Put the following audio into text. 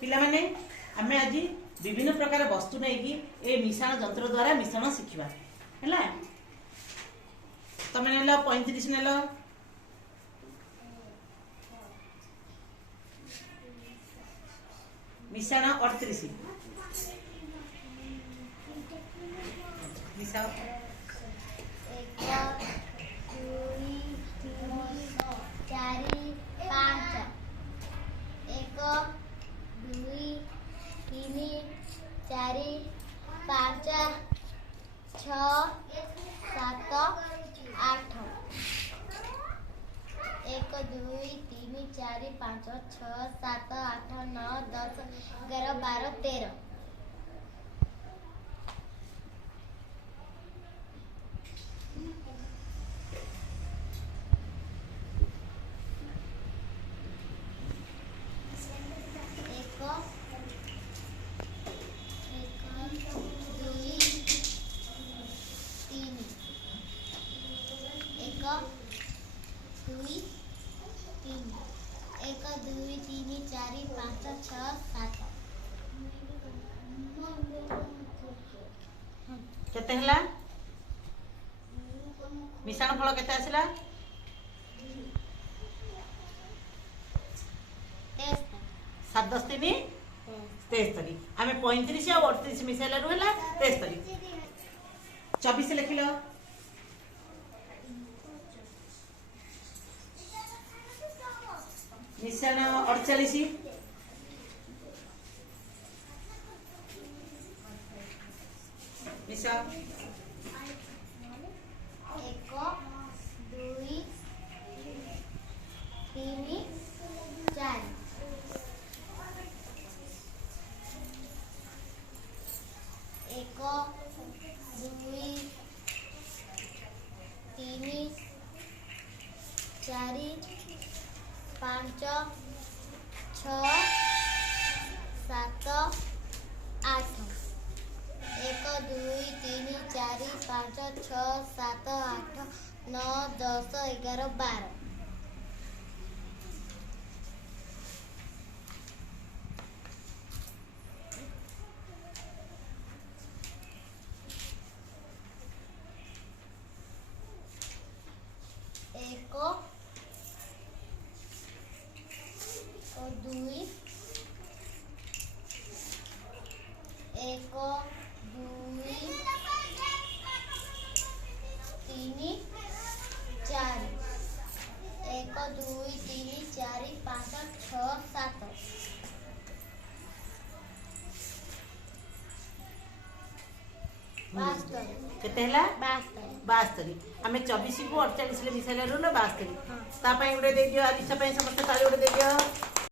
पिलामाने आमे आज विभिन्न प्रकार वस्तु नहीं ए मिश्रण जंत्र द्वारा मिश्रण शिखा है। तुम नेल 35 नेल मिश्रण 38 मिसाओ 1 2 3 4 5 6 7 8 9 10 11 12 13 1 2 3 4 5 6 7 केते हला मिश्रण फल केते आसिला 7 10 3 73 आमे 35 और 38 मिसाइला रहला 73 24 लिखिलो मिश्रण 48 मिसा 1 2 3 4 1 2 3 4 5 6 7 8 1 2 3 4 5 6 7 8 9 10 11 12 1 और 2 1 2 3 4 1 2 3 4 5 6 7 केते हला 72 आमे 24 को 48 ले मिसाइला रहलो 72 ता पई उडे दे दियो आदिशा पई समस्त ताली उडे दे दियो।